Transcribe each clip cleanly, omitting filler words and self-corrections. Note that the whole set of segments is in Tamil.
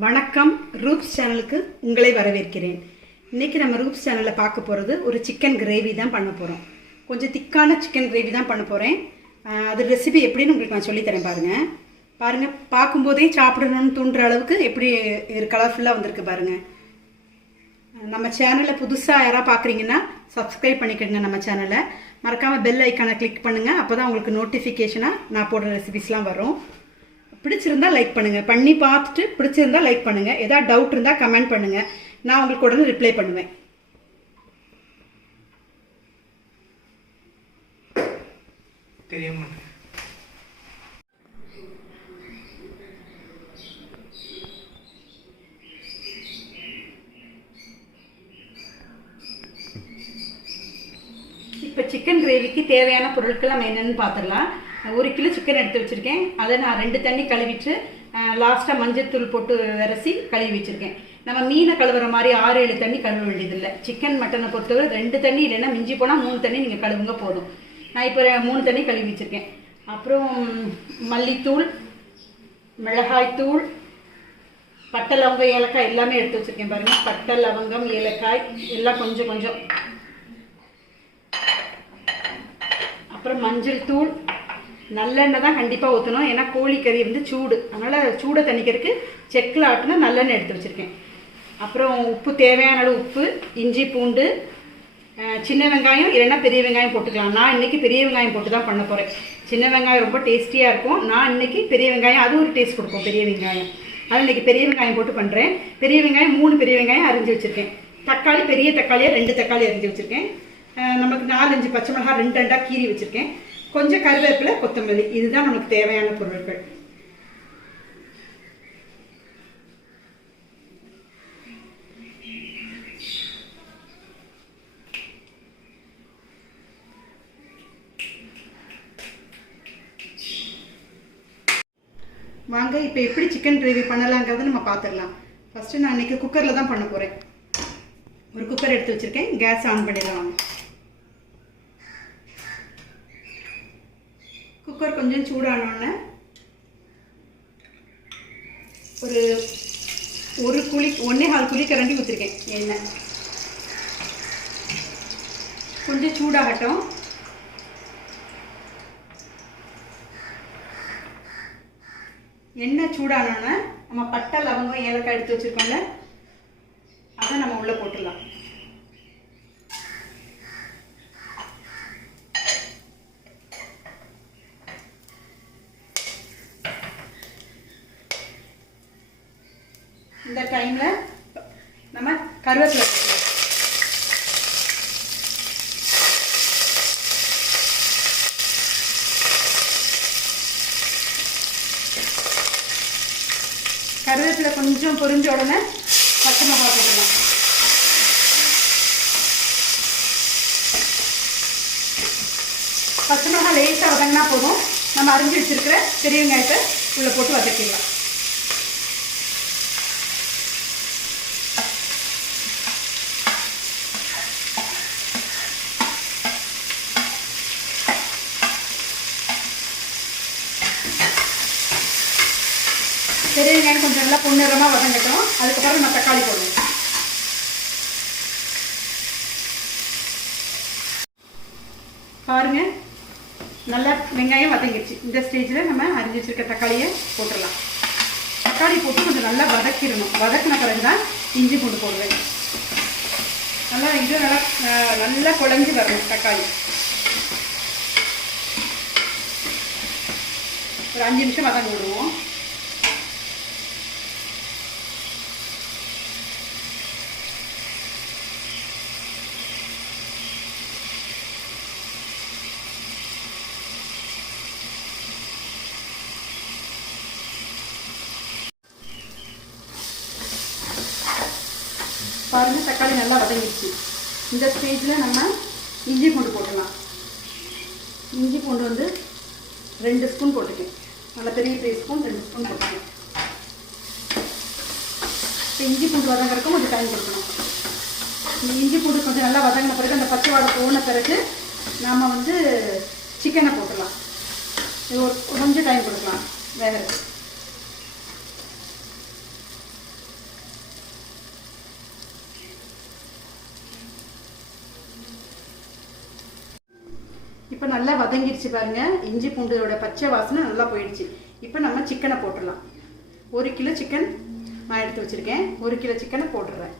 வணக்கம். ரூப்ஸ் சேனலுக்கு உங்களை வரவேற்கிறேன். இன்றைக்கி நம்ம ரூப்ஸ் சேனலில் பார்க்க போகிறது ஒரு சிக்கன் கிரேவி தான் பண்ண போகிறோம். கொஞ்சம் திக்கான சிக்கன் கிரேவி தான் பண்ண போகிறேன். அது ரெசிபி எப்படின்னு உங்களுக்கு நான் சொல்லித்தரேன். பாருங்கள், பார்க்கும்போதே சாப்பிடணும்னு தூண்டுற அளவுக்கு எப்படி கலர்ஃபுல்லாக வந்திருக்கு பாருங்கள். நம்ம சேனலை புதுசாக யாராவது பார்க்குறீங்கன்னா சப்ஸ்கிரைப் பண்ணிக்கோங்க. நம்ம சேனலை மறக்காமல் பெல் ஐக்கானை கிளிக் பண்ணுங்கள். அப்போ தான் உங்களுக்கு நோட்டிஃபிகேஷனாக நான் போடுற ரெசிபிஸ்லாம் வரும். பிடிச்சிருந்தா லைக் பண்ணுங்கள். பண்ணி பார்த்துட்டு பிடிச்சிருந்தா லைக் பண்ணுங்கள். ஏதாவது டவுட் இருந்தால் கமெண்ட் பண்ணுங்கள். நான் உங்களுக்கு உடனே ரிப்ளை பண்ணுவேன். இப்போ சிக்கன் கிரேவிக்கு தேவையான பொருட்கள் நம்ம என்னென்னு பார்த்துடலாம். 1 கிலோ சிக்கன் எடுத்து வச்சுருக்கேன். அதை நான் 2 தண்ணி கழுவிட்டு லாஸ்ட்டாக மஞ்சள் தூள் போட்டு விரசி கழுவி வச்சுருக்கேன். நம்ம மீனை கழுவுற மாதிரி 6-7 தண்ணி கழுவ வேண்டியதில்லை. சிக்கன் மட்டனை பொறுத்தவரை 2 தண்ணி இல்லைன்னா மிஞ்சி போனால் 3 தண்ணி நீங்கள் கழுவுங்க போதும். நான் இப்போ 3 தண்ணி கழுவி வச்சுருக்கேன். அப்புறம் மல்லித்தூள், மிளகாய்த்தூள், பட்டை லவங்கம் ஏலக்காய் எல்லாமே எடுத்து வச்சுருக்கேன். பாருங்கள், பட்டை லவங்கம் ஏலக்காய் எல்லாம் கொஞ்சம் கொஞ்சம். அப்புறம் மஞ்சள் தூள், நல்லெண்ணெய் தான் கண்டிப்பாக ஊற்றணும். ஏன்னா கோழிக்கறி சூடு, அதனால் சூடை தணிக்கிறதுக்கு செக்கில் ஆட்டினா நல்லெண்ணெய் எடுத்து வச்சுருக்கேன். அப்புறம் உப்பு, தேவையான அளவு உப்பு, இஞ்சி பூண்டு, சின்ன வெங்காயம் இல்லைன்னா பெரிய வெங்காயம் போட்டுக்கலாம். நான் இன்றைக்கி பெரிய வெங்காயம் போட்டு தான் பண்ண போகிறேன். சின்ன வெங்காயம் ரொம்ப டேஸ்டியாக இருக்கும். நான் இன்றைக்கி பெரிய வெங்காயம், அது ஒரு டேஸ்ட் கொடுக்கும் பெரிய வெங்காயம். அது இன்றைக்கி பெரிய வெங்காயம் போட்டு பண்ணுறேன். பெரிய வெங்காயம் 3 பெரிய வெங்காயம் அரிஞ்சு வச்சுருக்கேன். தக்காளி பெரிய தக்காளியாக 2 தக்காளி அரிஞ்சு வச்சுருக்கேன். நமக்கு 4-5 பச்சை மிளகாய் 2 கீரி வச்சுருக்கேன். கொஞ்சம் கருவேப்பிலை, கொத்தமல்லி, இதுதான் நமக்கு தேவையான பொருட்கள். வாங்க இப்போ எப்படி சிக்கன் கிரேவி பண்ணலாங்கிறத நம்ம பார்த்துடலாம். ஃபஸ்ட்டு நான் இன்றைக்கி குக்கரில் தான் பண்ண போகிறேன். ஒரு குக்கர் எடுத்து வச்சுருக்கேன். கேஸ் ஆன் பண்ணிடலாம். குக்கர் கொஞ்சம் சூடானோடனே ஒரு குழி 1.25 குழி கரண்டி ஊற்றிருக்கேன் எண்ணெய். கொஞ்சம் சூடாகட்டும். எண்ணெய் சூடானோடனே நம்ம பட்டை லவங்கம் ஏலக்காய் எடுத்து வச்சுருக்கோம்ல, அதை நம்ம உள்ளே போட்டுடலாம். இந்த டைமில் நம்ம கருவேப்பிலை போட்டுக்கலாம். கருவேப்பிலை கொஞ்சம் பொரிஞ்ச உடனே பச்சை மிளகாய் போட்டுக்கலாம். பச்சை மிளகாய் லேசாக வதங்கினா போதும். நம்ம அரிஞ்சு வச்சிருக்கிற பெரிய வெங்காயத்தை உள்ளே போட்டு வதக்கிடலாம். பெரிய வெங்காயம் கொஞ்சம் நல்லா பொன்னிறமாக வதங்கட்டும். அதுக்கப்புறம் நம்ம தக்காளி போடுவோம். பாருங்கள், நல்லா வெங்காயம் வதங்கிடுச்சு. இந்த ஸ்டேஜில் நம்ம அரிஞ்சு வச்சுருக்க தக்காளியை போட்டுடலாம். தக்காளி போட்டு கொஞ்சம் நல்லா வதக்கிடணும். வதக்கின பிறகு தான் இஞ்சி பூண்டு போடுவேன். நல்லா நல்லா குழஞ்சி வரணும் தக்காளி. ஒரு 5 நிமிஷம் வதங்க விடுவோம். பாருங்கள், தக்காளி நல்லா வதங்கிடுச்சு. இந்த ஸ்டேஜில் நம்ம இஞ்சி பூண்டு போட்டுடலாம். இஞ்சி பூண்டு 2 ஸ்பூன் போட்டுக்கேன். நல்லா பெரிய ஸ்பூன் 2 ஸ்பூன் போட்டுக்கேன். இப்போ இஞ்சி பூண்டு வதங்கிறதுக்கும் கொஞ்சம் டைம் கொடுக்கணும். இந்த இஞ்சி பூண்டு கொஞ்சம் நல்லா வதங்கின பிறகு, அந்த பச்சை வாடை போன பிறகு நாம் சிக்கனை போட்டுடலாம். இது கொஞ்சம் டைம் கொடுக்கலாம் வேகிறதுக்கு. இப்போ நல்லா வதங்கிடுச்சு பாருங்கள். இஞ்சி பூண்டோட பச்சை வாசனை நல்லா போயிடுச்சு. இப்போ நம்ம சிக்கனை போட்டுடலாம். 1 கிலோ சிக்கன் நான் எடுத்து வச்சுருக்கேன். 1 கிலோ சிக்கனை போட்டுடுறேன்.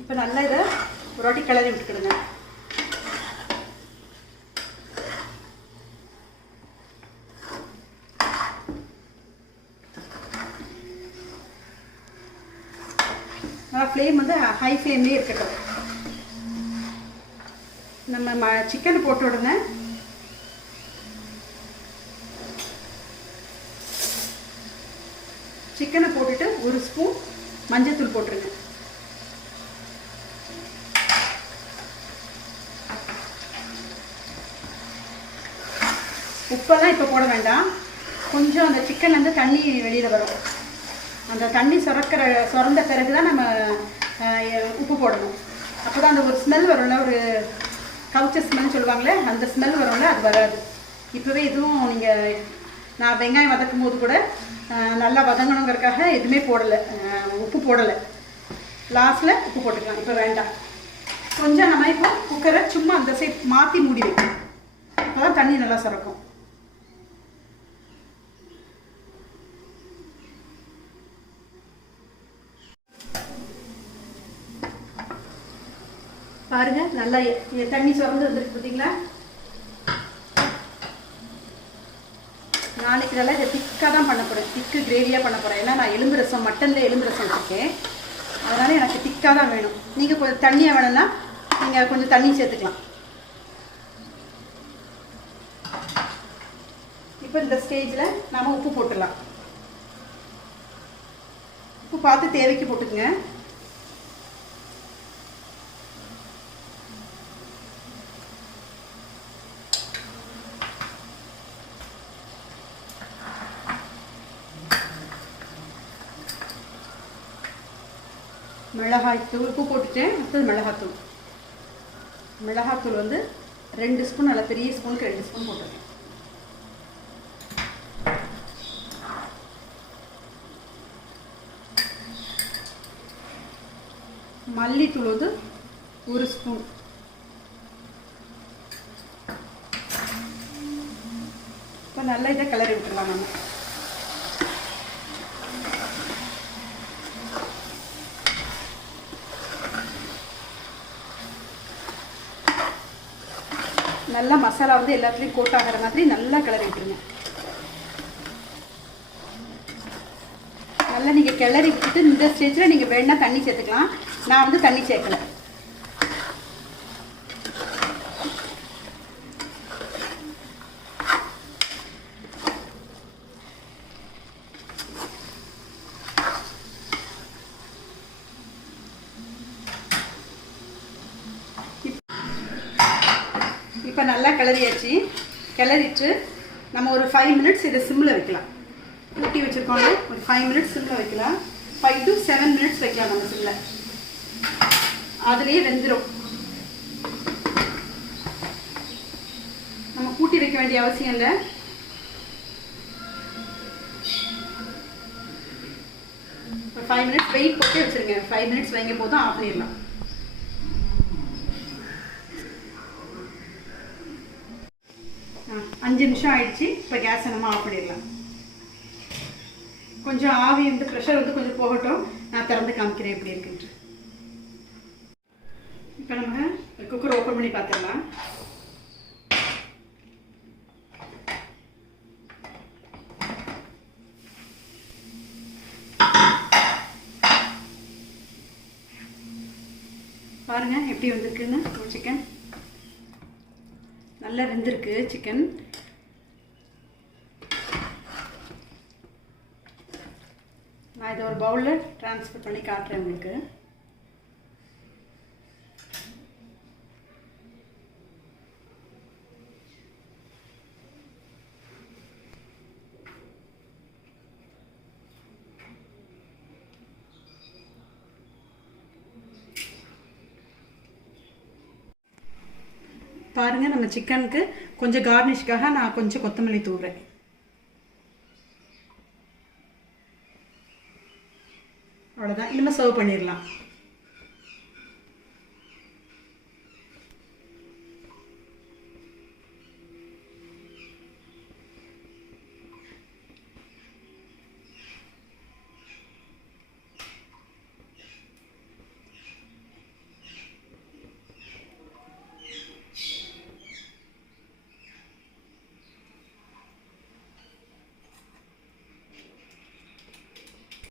இப்போ நல்லா இதை ஒரு வாட்டி கிளறி விட்டுக்கிடுங்க. நல்லா ஃப்ளேம் வந்து ஹை ஃப்ளேம்லேயே இருக்கட்டும். நம்ம சிக்கன் போட்ட உடனே சிக்கனை போட்டுட்டு 1 ஸ்பூன் மஞ்சள்தூள் போட்டுருங்க. உப்பெல்லாம் இப்போ போட வேண்டாம். கொஞ்சம் அந்த சிக்கன்லேருந்து தண்ணி வெளியில் வரும். அந்த தண்ணி சுரந்த பிறகு தான் நம்ம உப்பு போடணும். அப்போ தான் அந்த ஒரு ஸ்மெல் வரும்ல, ஒரு கவுச்ச ஸ்மெல் சொல்லுவாங்களே, அந்த ஸ்மெல் வரும்ல, அது வராது. இப்போவே எதுவும் நீங்கள் நான் வெங்காயம் வதக்கும் போது கூட நல்லா வதங்கணுங்கிறதுக்காக எதுவுமே போடலை, உப்பு போடலை. லாஸ்ட்டில் உப்பு போட்டுக்கலாம். இப்போ வேண்டாம். கொஞ்சம் நம்ம இப்போ குக்கரை சும்மா அந்த சைட் மாற்றி மூடி வைக்கணும். அப்போ தான் தண்ணி நல்லா சுரக்கும். பாருங்க, நல்லா தண்ணி சுரந்து வந்துருக்கு பார்த்தீங்களா. நாளைக்கு நல்லா இதை திக்காக தான் பண்ண போகிறேன். திக்கு கிரேவியாக பண்ண போகிறேன். ஏன்னா நான் எலும்பு ரசம், மட்டனில் எலும்பு ரசம் வச்சுருக்கேன். அதனால் எனக்கு திக்காக தான் வேணும். நீங்கள் கொஞ்சம் தண்ணியாக வேணும்னா நீங்கள் கொஞ்சம் தண்ணி சேர்த்துக்கலாம். இப்போ இந்த ஸ்டேஜில் நாம் உப்பு போட்டுடலாம். உப்பு பார்த்து தேவைக்கு போட்டுக்குங்க. மிளகாய்த்தூள் உப்பு போட்டுட்டேன். அடுத்தது மிளகாத்தூள். மிளகாத்தூள் வந்து 2 ஸ்பூன், நல்லா பெரிய ஸ்பூனுக்கு 2 ஸ்பூன் போட்டுருக்கேன். மல்லித்தூள் வந்து 1 ஸ்பூன். இப்போ நல்லா இதை கிளறி விட்டுருலாம். நம்ம நல்லா மசாலா வந்து எல்லாத்துலேயும் கோட் ஆகிற மாதிரி நல்லா கிளறி விட்டுருங்க. நல்லா நீங்கள் கிளறி விட்டுட்டு இந்த ஸ்டேஜில் நீங்கள் வேணால் தண்ணி சேர்த்துக்கலாம். நான் வந்து தண்ணி சேர்க்கலை. இப்போ நல்லா கிளறியாச்சு. கிளறிட்டு நம்ம ஒரு 5 மினிட்ஸ் இதை சிம்மில் வைக்கலாம். ஊட்டி வச்சுருக்கோங்க. ஒரு 5 மினிட்ஸ் சிம்மில் வைக்கலாம். 5 to 7 மினிட்ஸ் வைக்கலாம் நம்ம சிம்மில். அதுலேயே வெந்துடும். நம்ம கூட்டி வைக்க வேண்டிய அவசியம் இல்லை. ஒரு 5 மினிட்ஸ் வெயிட் போட்டு வச்சுருங்க. 5 மினிட்ஸ் வைங்க போதும், ஆஃப் பண்ணிடலாம். அஞ்சு நிமிஷம் ஆயிடுச்சு. இப்போ கேஸை நம்ம ஆஃப் பண்ணிடலாம். கொஞ்சம் ஆவி வந்து ப்ரெஷர் வந்து கொஞ்சம் போகட்டும். நான் திறந்து காமிக்கிறேன் எப்படி இருக்குன்ட்டு. இப்போ நம்ம குக்கர் ஓப்பன் பண்ணி பார்த்துடலாம். பாருங்க எப்படி வந்திருக்குன்னு. சிக்கன் நல்லா வெந்திருக்கு. சிக்கன் நான் இதை ஒரு பவுலில் ட்ரான்ஸ்ஃபர் பண்ணி காட்டுறேன் உங்களுக்கு. பாருங்கள், நம்ம சிக்கனுக்கு கொஞ்சம் கார்னிஷ்காக நான் கொஞ்சம் கொத்தமல்லி தூவுறேன். அவ்வளோதான், இனிமேல் சர்வ் பண்ணிடலாம்.